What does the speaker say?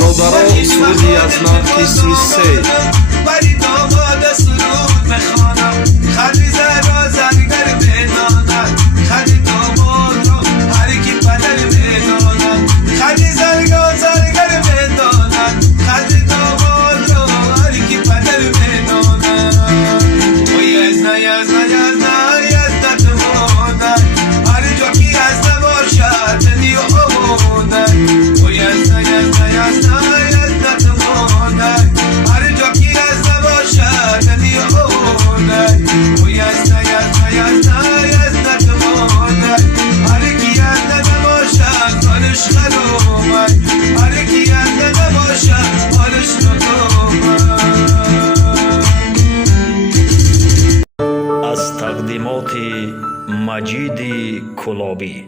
برادران سرودی از من قسم سه. ولی داماد سرود بخوانم، خدی زرا زنگر بدانم، خدی داماد را هر کی پدر بدانم، خدی زرگا زرگر بدانم، خدی داماد را هر کی پدر بدانم. و یزنا یزنا یزنا یزنا تو مادر، هر جا کی یزنا باشد دلی آمادر. و یزنا یزنا یزنا یزنا تو مادر، هر جا کی یزنا باشد دلی آمادر. و یزنا یزنا یزنا یزنا تو مادر، هر کی یزنا نباشد حالش خرابد، هر کی یزنا نباشد حالش خرابد. از تقدیمات مجید کلابی.